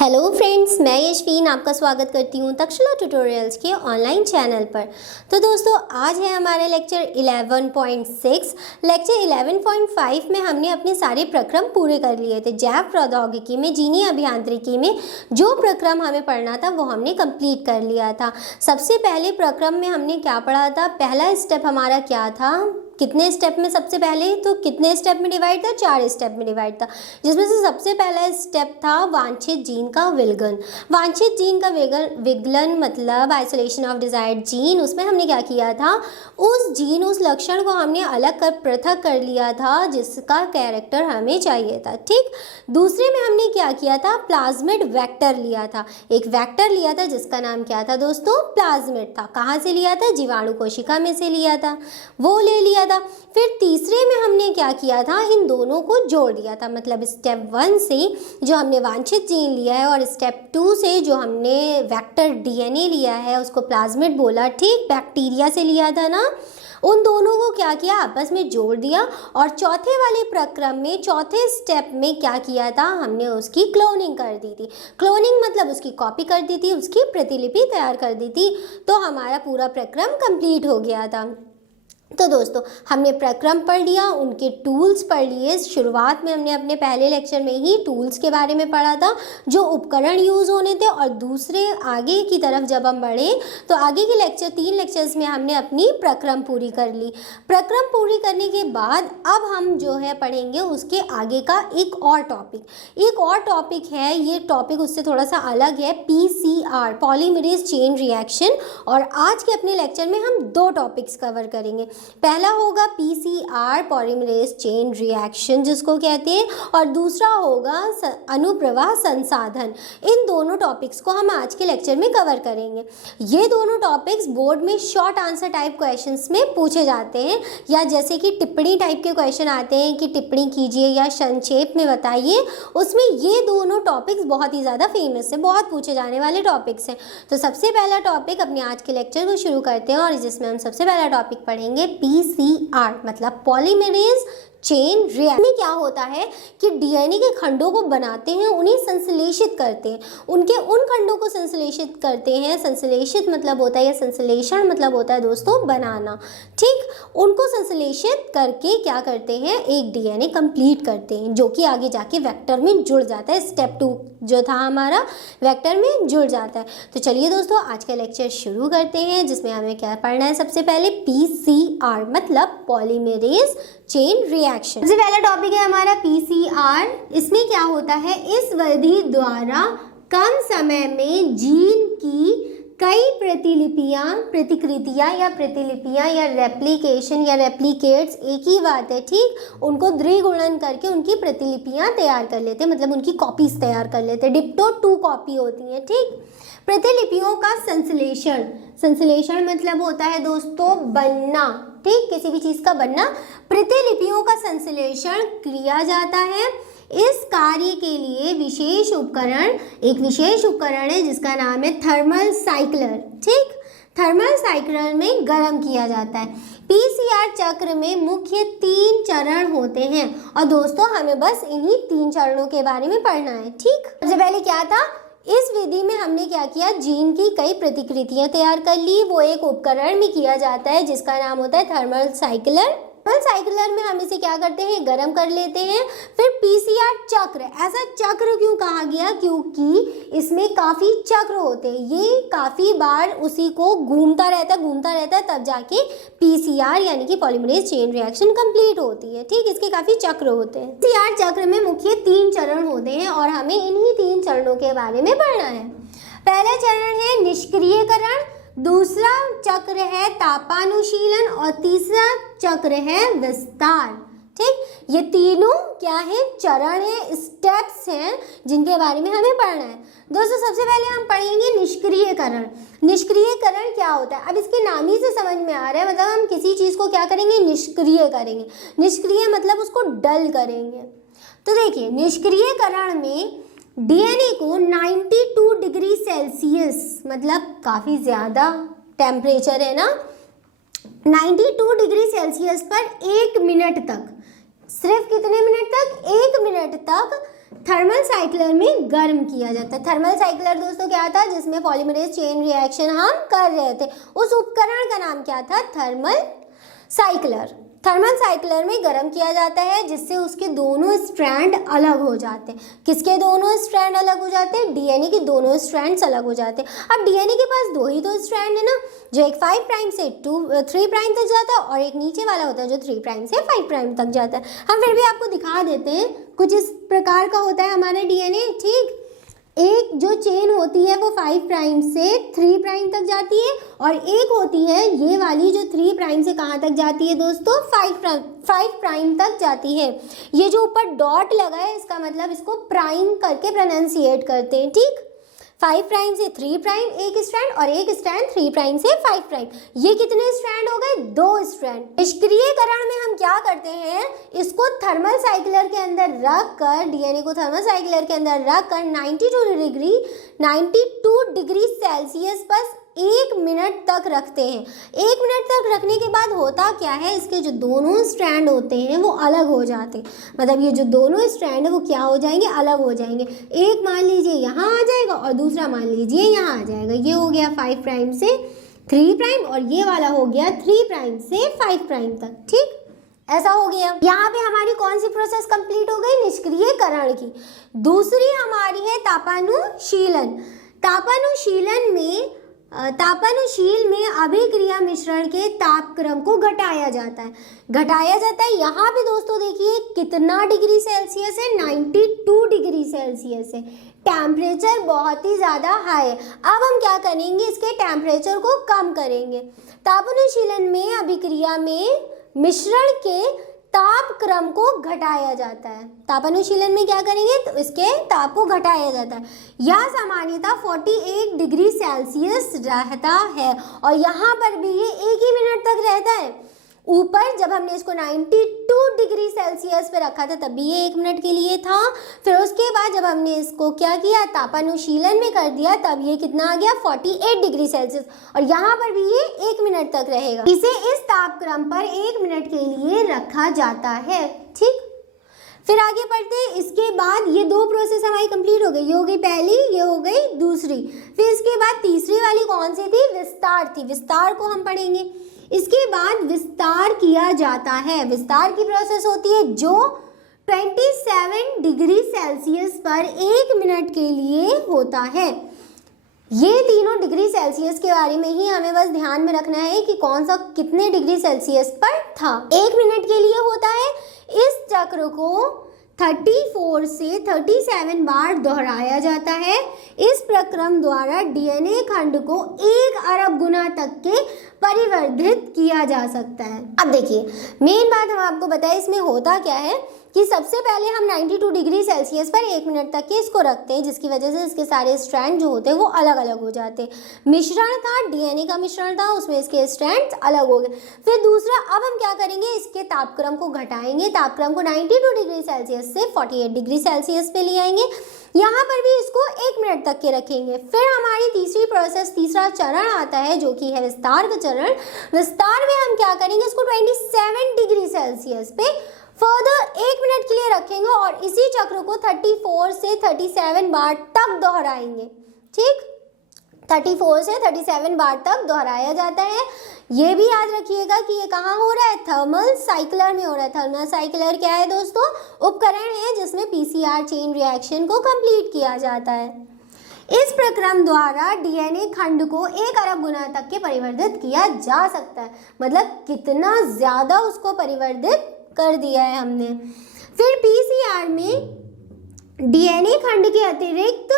Hello friends, मैं यशवीन आपका स्वागत करती हूँ तक्षशिला ट्यूटोरियल्स के ऑनलाइन चैनल पर। तो दोस्तों, आज है हमारे लेक्चर 11.6। लेक्चर 11.5 में हमने अपने सारे प्रक्रम पूरे कर लिए थे। जैव प्रौद्योगिकी में, जीनी अभियांत्रिकी में जो प्रक्रम हमें पढ़ना था वो हमने कंप्लीट कर लिया था। सबसे पहले प्रक्रम में हमने क्या पढ़ा था? पहला स्टेप हमारा क्या था? कितने स्टेप में? सबसे पहले तो कितने स्टेप में डिवाइड था? 4 स्टेप में डिवाइड था, जिसमें से सबसे पहला स्टेप था वांछित जीन का विलगन। वांछित जीन का विगलन मतलब आइसोलेशन ऑफ डिजायर्ड जीन। उसमें हमने क्या किया था? उस लक्षण को हमने अलग कर पृथक कर लिया था जिसका कैरेक्टर हमें चाहिए था। ठीक। दूसरे में हमने क्या किया था? प्लाज्मिड वेक्टर लिया था। एक वेक्टर लिया था जिसका नाम क्या था दोस्तों? प्लाज्मिड था। कहाँ से लिया था? जीवाणु कोशिका में से लिया था, वो ले लिया था। फिर तीसरे में हमने क्या किया था? इन दोनों को जोड़ दिया था। मतलब स्टेप 1 से जो हमने वांछित जीन लिया है और स्टेप 2 से जो हमने वेक्टर डीएनए लिया है उसको प्लाज्मिड बोला। ठीक, बैक्टीरिया से लिया था ना। उन दोनों को क्या किया? आपस में जोड़ दिया। और चौथे वाले प्रक्रम में, चौथे स्टेप में क्या किया था? हमने उसकी क्लोनिंग कर दी थी। क्लोनिंग मतलब उसकी कॉपी कर दी थी, उसकी प्रतिलिपि तैयार कर दी थी। तो हमारा पूरा प्रक्रम कंप्लीट हो गया था। तो दोस्तों, हमने प्रक्रम पढ़ लिया, उनके टूल्स पढ़ लिए। शुरुआत में हमने अपने पहले लेक्चर में ही टूल्स के बारे में पढ़ा था, जो उपकरण यूज़ होने थे। और दूसरे आगे की तरफ जब हम बढ़े तो आगे के 3 लेक्चर्स में हमने अपनी प्रक्रम पूरी कर ली। प्रक्रम पूरी करने के बाद अब हम जो है पढ़ेंगे उसके आगे का एक और टॉपिक है। ये टॉपिक उससे थोड़ा सा अलग है, PCR, पॉलीमरेज चेन रिएक्शन। और आज के अपने लेक्चर में हम 2 टॉपिक्स कवर करेंगे। पहला होगा PCR, पॉलीमरेज चेन रिएक्शन जिसको कहते हैं, और दूसरा होगा अनुप्रवाह संसाधन। इन दोनों टॉपिक्स को हम आज के लेक्चर में कवर करेंगे। ये दोनों टॉपिक्स बोर्ड में शॉर्ट आंसर टाइप क्वेश्चंस में पूछे जाते हैं, या जैसे कि टिप्पणी टाइप के क्वेश्चन आते हैं कि टिप्पणी कीजिए या संक्षेप में बताइए। उसमें ये दोनों टॉपिक्स बहुत ही ज़्यादा फेमस है, बहुत पूछे जाने वाले टॉपिक्स हैं। तो सबसे पहला टॉपिक अपने आज के लेक्चर को शुरू करते हैं, और जिसमें हम सबसे पहला टॉपिक पढ़ेंगे PCR मतलब पॉलीमरेज चेन रिएक्शन। में क्या होता है कि डीएनए के खंडों को बनाते हैं, उन्हें संश्लेषित करते हैं, उनके उन खंडों को संश्लेषित करते हैं। संश्लेषित मतलब होता है, या संश्लेषण मतलब होता है दोस्तों बनाना। ठीक, उनको संश्लेषित करके क्या करते हैं? एक डीएनए कंप्लीट करते हैं, जो कि आगे जाके वेक्टर में जुड़ जाता है। स्टेप 2 जो था हमारा, वेक्टर में जुड़ जाता है। तो चलिए दोस्तों, आज का लेक्चर शुरू करते हैं, जिसमें हमें क्या पढ़ना है? सबसे पहले PCR मतलब पॉलीमरेज चेन रिएक्शन। सबसे पहला टॉपिक है हमारा PCR। इसमें क्या होता है? इस विधि द्वारा कम समय में जीन की कई प्रतिकृतियां या रेप्लिकेशन या रेप्लिकेट्स, एक ही बात है। ठीक, उनको द्विगुणन करके उनकी प्रतिलिपियां तैयार कर लेते हैं, मतलब उनकी कॉपीज तैयार कर लेते हैं। डिप्टो 2 कॉपी होती है। ठीक, प्रतिलिपियों का संश्लेषण मतलब होता है दोस्तों बनना। ठीक, किसी भी चीज का बनना। प्रतिलिपियों का संश्लेषण किया जाता है। इस कार्य के लिए एक विशेष उपकरण है जिसका नाम है थर्मल साइक्लर। ठीक, थर्मल साइक्लर में गर्म किया जाता है। PCR चक्र में मुख्य 3 चरण होते हैं, और दोस्तों हमें बस इन्हीं 3 चरणों के बारे में पढ़ना है। ठीक, सबसे पहले क्या था? इस विधि में हमने क्या किया? जीन की कई प्रतिकृतियां तैयार कर ली। वो एक उपकरण में किया जाता है जिसका नाम होता है थर्मल साइक्लर। थर्मल साइक्लर में हम इसे क्या करते हैं? गर्म कर लेते हैं। फिर PCR चक्र, ऐसा चक्र क्यों कहा गया? क्योंकि इसमें काफ़ी चक्र होते हैं, ये काफ़ी बार उसी को घूमता रहता है, तब जाके PCR यानी कि पॉलीमरेज चेन रिएक्शन कंप्लीट होती है। ठीक, इसके काफ़ी चक्र होते हैं। PCR चक्र में मुख्य 3 चरण होते हैं, और हमें इन्हीं 3 चरणों के बारे में पढ़ना है। पहला चरण है निष्क्रियकरण, दूसरा चक्र है तापानुशीलन, और तीसरा चक्र है विस्तार। ठीक, ये तीनों क्या है? चरण है, स्टेप्स हैं, जिनके बारे में हमें पढ़ना है। दोस्तों, सबसे पहले हम पढ़ेंगे निष्क्रियकरण। निष्क्रियकरण क्या होता है? अब इसके नाम ही से समझ में आ रहा है, मतलब हम किसी चीज़ को क्या करेंगे? निष्क्रिय करेंगे। निष्क्रिय मतलब उसको डल करेंगे। तो देखिए, निष्क्रियकरण में डीएनए को 92 डिग्री सेल्सियस, मतलब काफ़ी ज़्यादा टेम्परेचर है ना, 92 डिग्री सेल्सियस पर 1 मिनट तक, सिर्फ कितने मिनट तक? 1 मिनट तक थर्मल साइक्लर में गर्म किया जाता है। थर्मल साइक्लर दोस्तों क्या था, जिसमें पॉलीमरेज चेन रिएक्शन हम कर रहे थे, उस उपकरण का नाम क्या था, थर्मल साइक्लर। थर्मल साइक्लर में गर्म किया जाता है जिससे उसके दोनों स्ट्रैंड अलग हो जाते हैं। किसके दोनों स्ट्रैंड अलग हो जाते हैं, डीएनए के दोनों स्ट्रैंड्स अलग हो जाते हैं। अब डीएनए के पास दो ही तो स्ट्रैंड है ना, जो एक 5 प्राइम से 3 प्राइम तक जाता है और एक नीचे वाला होता है जो 3 प्राइम से 5 प्राइम तक जाता है। हम फिर भी आपको दिखा देते हैं, कुछ इस प्रकार का होता है हमारा डीएनए। ठीक, एक जो चेन होती है वो 5 प्राइम से 3 प्राइम तक जाती है और एक होती है ये वाली जो 3 प्राइम से कहाँ तक जाती है दोस्तों, 5 प्राइम तक जाती है। ये जो ऊपर डॉट लगा है इसका मतलब इसको प्राइम करके प्रोनाउंसिएट करते हैं। ठीक, 5 प्राइम से 3 प्राइम एक स्ट्रैंड और एक स्ट्रैंड 3 प्राइम से 5 प्राइम। ये कितने स्ट्रैंड हो गए, 2 स्ट्रैंड। निष्क्रियकरण में हम क्या करते हैं, इसको थर्मल साइक्लर के अंदर रख कर, डीएनए को थर्मल साइक्लर के अंदर रख कर 92 डिग्री सेल्सियस पर 1 मिनट तक रखते हैं। 1 मिनट तक रखने के बाद होता क्या है, इसके जो दोनों स्ट्रैंड होते हैं वो अलग हो जाते हैं। मतलब ये जो दोनों स्ट्रैंड है वो क्या हो जाएंगे, अलग हो जाएंगे। एक मान लीजिए यहाँ आ जाएगा और दूसरा मान लीजिए यहाँ आ जाएगा। ये हो गया 5 प्राइम से 3 प्राइम और ये वाला हो गया 3 प्राइम से 5 प्राइम तक। ठीक, ऐसा हो गया। यहाँ पे हमारी कौन सी प्रोसेस कंप्लीट हो गई, निष्क्रियकरण की। दूसरी हमारी है तापानुशीलन। तापानुशील में अभिक्रिया मिश्रण के तापक्रम को घटाया जाता है। यहाँ पे दोस्तों देखिए कितना डिग्री सेल्सियस है, 92 डिग्री सेल्सियस है। टेम्परेचर बहुत ही ज़्यादा हाई है। अब हम क्या करेंगे, इसके टेम्परेचर को कम करेंगे। तापानुशीलन में अभिक्रिया में मिश्रण के तापक्रम को घटाया जाता है। तापानुशीलन में क्या करेंगे, तो इसके ताप को घटाया जाता है। यह सामान्यतः 48 डिग्री सेल्सियस रहता है और यहाँ पर भी ये 1 ही मिनट तक रहता है। ऊपर जब हमने इसको 92 डिग्री सेल्सियस पे रखा था तब भी ये 1 मिनट के लिए था। फिर उसके बाद जब हमने इसको क्या किया, तापानुशीलन में कर दिया, तब ये कितना आ गया, 48 डिग्री सेल्सियस और यहाँ पर भी ये 1 मिनट तक रहेगा। इसे इस तापक्रम पर 1 मिनट के लिए रखा जाता है। ठीक, फिर आगे बढ़ते हैं। इसके बाद ये 2 प्रोसेस हमारी कंप्लीट हो गई। ये हो गई पहली, ये हो गई दूसरी। फिर इसके बाद तीसरी वाली कौन सी थी, विस्तार थी। विस्तार को हम पढ़ेंगे। इसके बाद विस्तार किया जाता है। विस्तार की प्रोसेस होती है जो 27 डिग्री सेल्सियस पर 1 मिनट के लिए होता है। ये तीनों डिग्री सेल्सियस के बारे में ही हमें बस ध्यान में रखना है कि कौन सा कितने डिग्री सेल्सियस पर था। 1 मिनट के लिए होता है। इस चक्र को 34 से 37 बार दोहराया जाता है। इस प्रक्रम द्वारा डीएनए खंड को 1 अरब गुना तक के परिवर्धित किया जा सकता है। अब देखिए, मेन बात हम आपको बताएं इसमें होता क्या है कि सबसे पहले हम 92 डिग्री सेल्सियस पर 1 मिनट तक के इसको रखते हैं, जिसकी वजह से इसके सारे स्ट्रैंड जो होते हैं वो अलग अलग हो जाते हैं। मिश्रण था, डीएनए का मिश्रण था, उसमें इसके स्ट्रैंड्स अलग हो गए। फिर दूसरा, अब हम क्या करेंगे, इसके तापक्रम को घटाएंगे। तापक्रम को 92 डिग्री सेल्सियस से 48 डिग्री सेल्सियस पे ले आएंगे। यहाँ पर भी इसको 1 मिनट तक के रखेंगे। फिर हमारी तीसरी प्रोसेस, तीसरा चरण आता है जो कि है विस्तार का चरण। विस्तार में हम क्या करेंगे, इसको 27 डिग्री सेल्सियस पे फर्दर 1 मिनट के लिए रखेंगे और इसी चक्र को 34 से 37 बार तक दोहराएंगे। ठीक, 34 से 37 बार तक दोहराया जाता है। ये भी याद रखिएगा कि ये कहाँ हो रहा है, थर्मल साइक्लर में हो रहा है। थर्मल साइक्लर क्या है दोस्तों, उपकरण है जिसमें पीसीआर चेन रिएक्शन को कंप्लीट किया जाता है। इस प्रक्रम द्वारा डीएनए खंड को 1 अरब गुना तक के परिवर्धित किया जा सकता है। मतलब कितना ज्यादा उसको परिवर्धित कर दिया है हमने। फिर पीसीआर में डीएनए खंड के अतिरिक्त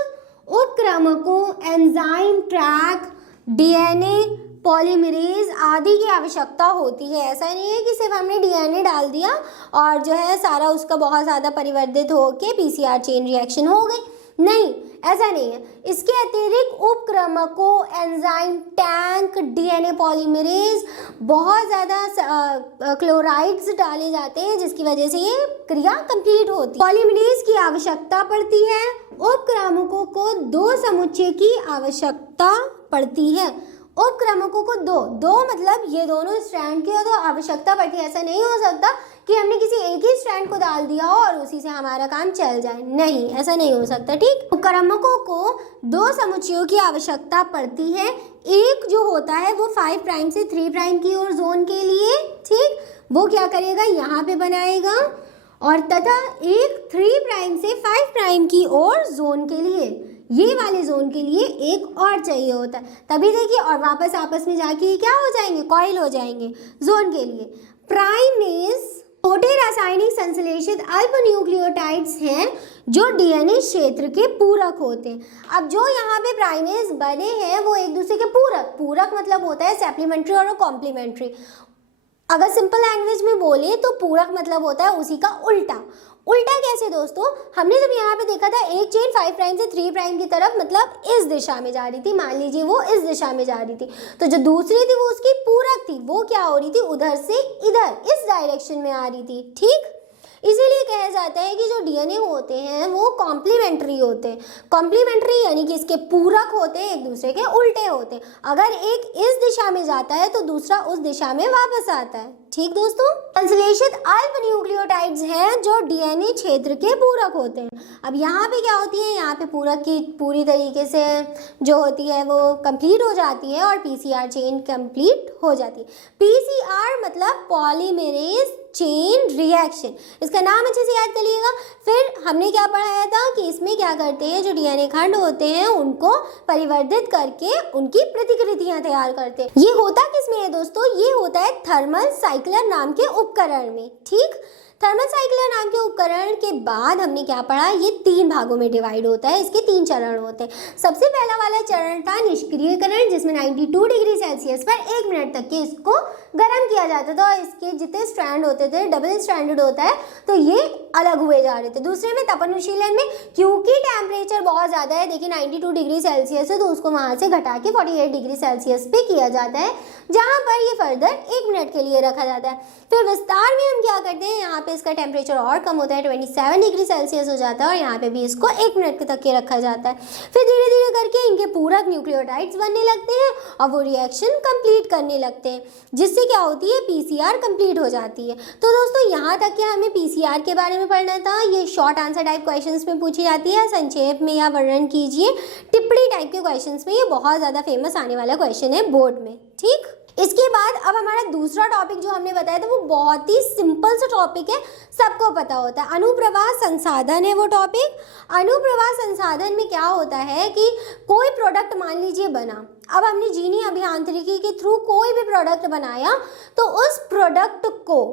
उपक्रमकों, एंजाइम, ट्रैक, डीएनए पॉलीमरेज आदि की आवश्यकता होती है। ऐसा नहीं है कि सिर्फ हमने डीएनए डाल दिया और जो है सारा उसका बहुत ज़्यादा परिवर्तित होके पीसीआर चेन रिएक्शन हो गई, नहीं, ऐसा नहीं है। इसके अतिरिक्त उपक्रमकों, एंजाइम, टैंक, डीएनए पॉलीमरेज, बहुत ज़्यादा क्लोराइड्स डाले जाते हैं जिसकी वजह से ये क्रिया कंप्लीट होती है। पॉलीमरेज की आवश्यकता पड़ती है। उपक्रमकों को 2 समुच्चय की आवश्यकता पड़ती है। उपक्रमकों को दो मतलब ये दोनों स्ट्रैंड की हो तो आवश्यकता पड़ती है। ऐसा नहीं हो सकता कि हमने किसी एक ही स्ट्रैंड को डाल दिया हो और उसी से हमारा काम चल जाए, नहीं, ऐसा नहीं हो सकता। ठीक, उपक्रमकों को दो समुच्चयों की आवश्यकता पड़ती है। एक जो होता है वो 5 प्राइम से 3 प्राइम की ओर जोन के लिए, ठीक, वो क्या करेगा, यहाँ पे बनाएगा, और तथा एक 3 प्राइम से 5 प्राइम की ओर जोन के लिए, ये वाले जोन के लिए एक और चाहिए होता है, तभी देखिए, और वापस आपस में जाके ये क्या हो जाएंगे, कॉइल हो जाएंगे जोन के लिए। प्राइमेज छोटे रासायनिक संश्लेषित अल्प न्यूक्लियोटाइड्स हैं जो डीएनए क्षेत्र के पूरक होते हैं। अब जो यहाँ पे प्राइमेज बने हैं वो एक दूसरे के पूरक, पूरक मतलब होता है सप्लीमेंट्री और कॉम्प्लीमेंट्री। अगर सिंपल लैंग्वेज में बोले तो पूरक मतलब होता है उसी का उल्टा। उल्टा कैसे दोस्तों, हमने जब यहाँ पे देखा था एक चेन 5 प्राइम से 3 प्राइम की तरफ मतलब इस दिशा में जा रही थी, मान लीजिए वो इस दिशा में जा रही थी, तो जो दूसरी थी वो उसकी पूरक थी, वो क्या हो रही थी, उधर से इधर इस डायरेक्शन में आ रही थी। ठीक, इसीलिए कहा जाता है कि जो डीएनए होते हैं वो कॉम्प्लीमेंट्री होते हैं। कॉम्प्लीमेंट्री यानी कि इसके पूरक होते हैं, एक दूसरे के उल्टे होते हैं। अगर एक इस दिशा में जाता है तो दूसरा उस दिशा में वापस आता है। ठीक दोस्तों, संश्लेषित अल्प न्यूक्लियोटाइड्स हैं जो डीएनए क्षेत्र के पूरक होते हैं। अब यहाँ पे क्या होती है, यहाँ पे पूरक की पूरी तरीके से जो होती है वो कंप्लीट हो जाती है और पीसीआर चेन कंप्लीट हो जाती है। पीसीआर मतलब पॉलीमेरेज चेन रिएक्शन, इसका नाम अच्छे से याद करिएगा। फिर हमने क्या पढ़ाया था कि इसमें क्या करते हैं, जो डीएनए खंड होते हैं उनको परिवर्तित करके उनकी प्रतिकृतियां तैयार करते हैं। ये होता किसमें है दोस्तों, ये होता है थर्मल साइक्लर नाम के उपकरण में। ठीक, थर्मल साइक्लर नाम के उपकरण के बाद हमने क्या पढ़ा, ये 3 भागों में डिवाइड होता है, इसके 3 चरण होते हैं। सबसे पहला वाला चरण था निष्क्रियकरण, जिसमें 92 डिग्री सेल्सियस पर 1 मिनट तक के इसको गर्म किया जाता था और इसके जितने स्ट्रैंड होते थे, डबल स्ट्रैंडेड होता है, तो ये अलग हुए जा रहे थे। दूसरे में तपन विशीलन में, क्योंकि टेम्परेचर बहुत ज़्यादा है, देखिए 92 डिग्री सेल्सियस है, तो उसको वहाँ से घटा के 48 डिग्री सेल्सियस पे किया जाता है, जहाँ पर ये फर्दर 1 मिनट के लिए रखा जाता है। फिर विस्तार में हम क्या करते हैं, यहाँ पे इसका टेम्परेचर और कम होता है, 27 डिग्री सेल्सियस हो जाता है और यहाँ पे भी इसको 1 मिनट तक के रखा जाता है। फिर धीरे धीरे करके इनके पूरक न्यूक्लियोटाइड्स बनने लगते हैं और वो रिएक्शन कंप्लीट करने लगते हैं, जिससे क्या होती है, पीसीआर कंप्लीट हो जाती है। तो दोस्तों यहाँ तक के हमें पीसीआर के बारे में पढ़ना था। ये शॉर्ट आंसर टाइप क्वेश्चंस में पूछी जाती है, संक्षेप में या वर्णन कीजिए। टिप्पणी टाइप के क्वेश्चंस में ये बहुत ज़्यादा फेमस आने वाला क्वेश्चन है बोर्ड में। ठीक, इसके बाद अब हमारा दूसरा टॉपिक जो हमने बताया था वो बहुत ही सिंपल सा टॉपिक है, सबको पता होता है, अनुप्रवाह संसाधन है वो टॉपिक। अनुप्रवाह संसाधन में क्या होता है कि कोई प्रोडक्ट मान लीजिए बना, अब हमने जीनी अभियांत्रिकी के थ्रू कोई भी प्रोडक्ट बनाया, तो उस प्रोडक्ट को,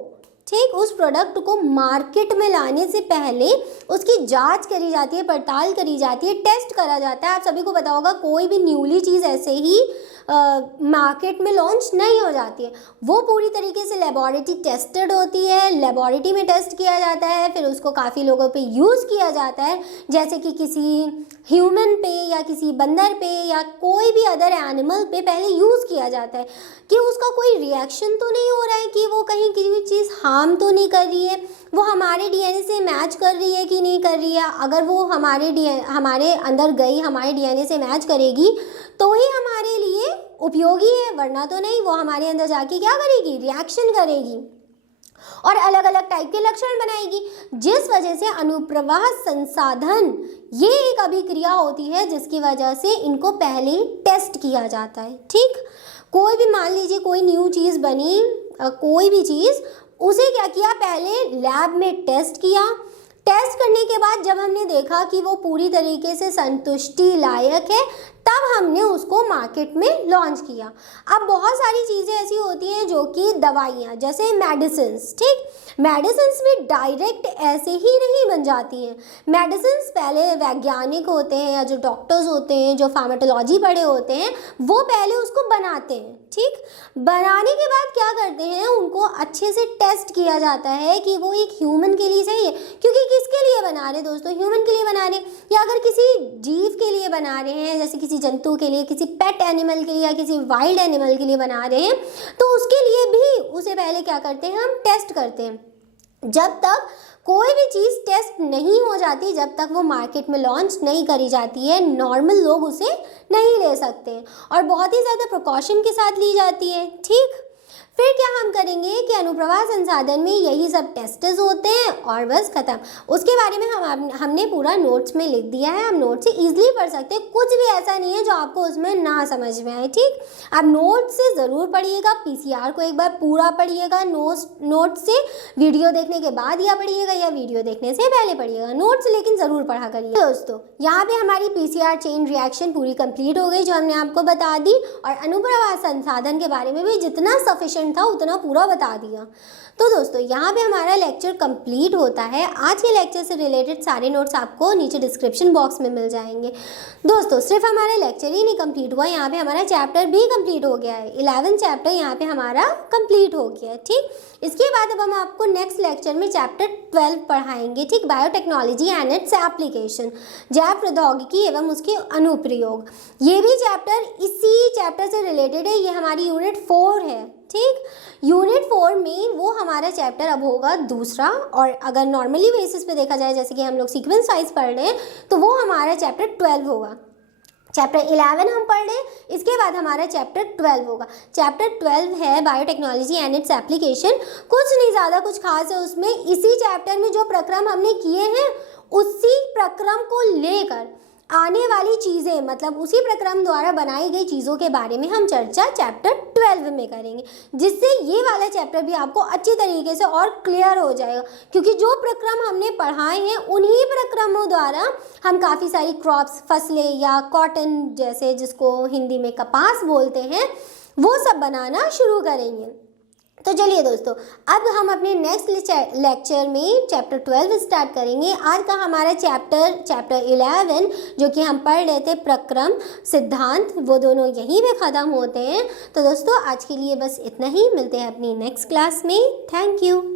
ठीक, उस प्रोडक्ट को मार्केट में लाने से पहले उसकी जांच करी जाती है, पड़ताल करी जाती है, टेस्ट करा जाता है। आप सभी को पता होगा कोई भी न्यूली चीज़ ऐसे ही मार्केट में लॉन्च नहीं हो जाती है, वो पूरी तरीके से लेबोरेटरी टेस्टेड होती है, लेबोरेटरी में टेस्ट किया जाता है, फिर उसको काफ़ी लोगों पे यूज़ किया जाता है, जैसे कि किसी ह्यूमन पे या किसी बंदर पे या कोई भी अदर एनिमल पे पहले यूज़ किया जाता है कि उसका कोई रिएक्शन तो नहीं हो रहा है, कि वो कहीं किसी भी चीज़ हार्म तो नहीं कर रही है, वो हमारे डीएनए से मैच कर रही है कि नहीं कर रही है। अगर वो हमारे अंदर गई, हमारे डीएनए से मैच करेगी तो ही हमारे लिए उपयोगी है, वरना तो नहीं। वो हमारे अंदर जाके क्या करेगी, रिएक्शन करेगी और अलग अलग टाइप के लक्षण बनाएगी, जिस वजह से अनुप्रवाह संसाधन ये एक अभिक्रिया होती है जिसकी वजह से इनको पहले टेस्ट किया जाता है। ठीक, कोई भी मान लीजिए कोई न्यू चीज़ बनी, कोई भी चीज़, उसे क्या किया, पहले लैब में टेस्ट किया। टेस्ट करने के बाद जब हमने देखा कि वो पूरी तरीके से संतुष्टि लायक है, तब हमने उसको मार्केट में लॉन्च किया। अब बहुत सारी चीज़ें ऐसी होती हैं जो कि दवाइयाँ, जैसे मेडिसिन्स, ठीक, मेडिसिन्स भी डायरेक्ट ऐसे ही नहीं बन जाती हैं। मेडिसिन्स पहले वैज्ञानिक होते हैं या जो डॉक्टर्स होते हैं, जो फार्माकोलॉजी पढ़े होते हैं, वो पहले उसको बनाते हैं। ठीक, बनाने के बाद क्या करते हैं, उनको अच्छे से टेस्ट किया जाता है कि वो एक ह्यूमन के लिए सही है, क्योंकि किसके लिए बना रहे दोस्तों, ह्यूमन के लिए बना रहे, या अगर किसी जीव के लिए बना रहे हैं, जैसे किसी जंतु के लिए, किसी पेट एनिमल के लिए या किसी वाइल्ड एनिमल के लिए बना रहे हैं, तो उसके लिए भी उसे पहले क्या करते हैं, हम टेस्ट करते हैं। जब तक कोई भी चीज़ टेस्ट नहीं हो जाती जब तक वो मार्केट में लॉन्च नहीं करी जाती है, नॉर्मल लोग उसे नहीं ले सकते और बहुत ही ज़्यादा प्रिकॉशन के साथ ली जाती है। ठीक, फिर क्या हम करेंगे कि अनुप्रवाह संसाधन में यही सब टेस्ट्स होते हैं और बस खत्म। उसके बारे में हमने पूरा नोट्स में लिख दिया है, हम नोट से ईजिली पढ़ सकते हैं, कुछ भी ऐसा नहीं है जो आपको उसमें ना समझ में आए। ठीक, आप नोट से ज़रूर पढ़िएगा, पीसीआर को एक बार पूरा पढ़िएगा नोट से, वीडियो देखने के बाद या पढ़िएगा या वीडियो देखने से पहले पढ़िएगा, नोट से लेकिन ज़रूर पढ़ा करिए। दोस्तों यहाँ पे हमारी पीसीआर चेन रिएक्शन पूरी कंप्लीट हो गई जो हमने आपको बता दी, और अनुप्रवाह संसाधन के बारे में भी जितना सफिशिएंट था उतना पूरा बता दिया। तो दोस्तों यहाँ पे हमारा लेक्चर कंप्लीट होता है। आज के लेक्चर से रिलेटेड सारे नोट्स आपको नीचे डिस्क्रिप्शन बॉक्स में मिल जाएंगे। दोस्तों सिर्फ हमारा लेक्चर ही नहीं कंप्लीट हुआ, यहाँ पे हमारा चैप्टर भी कंप्लीट हो गया है। 11 चैप्टर यहाँ पे हमारा कंप्लीट हो गया है। ठीक, इसके बाद अब हम आपको नेक्स्ट लेक्चर में चैप्टर 12 पढ़ाएंगे। ठीक, बायोटेक्नोलॉजी एंड इट्स एप्लीकेशन, जैव प्रौद्योगिकी एवं उसके अनुप्रयोग। ये भी चैप्टर इसी चैप्टर से रिलेटेड है, ये हमारी यूनिट 4 है। ठीक, यूनिट 4 में वो हमारा चैप्टर अब होगा दूसरा, और अगर नॉर्मली बेसिस पे देखा जाए जैसे कि हम लोग सीक्वेंस वाइज पढ़ रहे हैं तो वो हमारा चैप्टर 12 होगा। चैप्टर 11 हम पढ़ लें, इसके बाद हमारा चैप्टर 12 होगा। चैप्टर 12 है बायोटेक्नोलॉजी एंड इट्स एप्लीकेशन। कुछ नहीं ज़्यादा कुछ खास है उसमें, इसी चैप्टर में जो प्रक्रम हमने किए हैं उसी प्रक्रम को लेकर आने वाली चीज़ें, मतलब उसी प्रक्रम द्वारा बनाई गई चीज़ों के बारे में हम चर्चा चैप्टर 12 में करेंगे, जिससे ये वाला चैप्टर भी आपको अच्छी तरीके से और क्लियर हो जाएगा, क्योंकि जो प्रक्रम हमने पढ़ाए हैं उन्हीं प्रक्रमों द्वारा हम काफ़ी सारी क्रॉप्स, फसलें या कॉटन जैसे जिसको हिंदी में कपास बोलते हैं, वो सब बनाना शुरू करेंगे। तो चलिए दोस्तों, अब हम अपने नेक्स्ट लेक्चर में चैप्टर 12 स्टार्ट करेंगे। आज का हमारा चैप्टर 11 जो कि हम पढ़ रहे थे प्रक्रम सिद्धांत, वो दोनों यहीं पे ख़त्म होते हैं। तो दोस्तों आज के लिए बस इतना ही, मिलते हैं अपनी नेक्स्ट क्लास में। Thank you.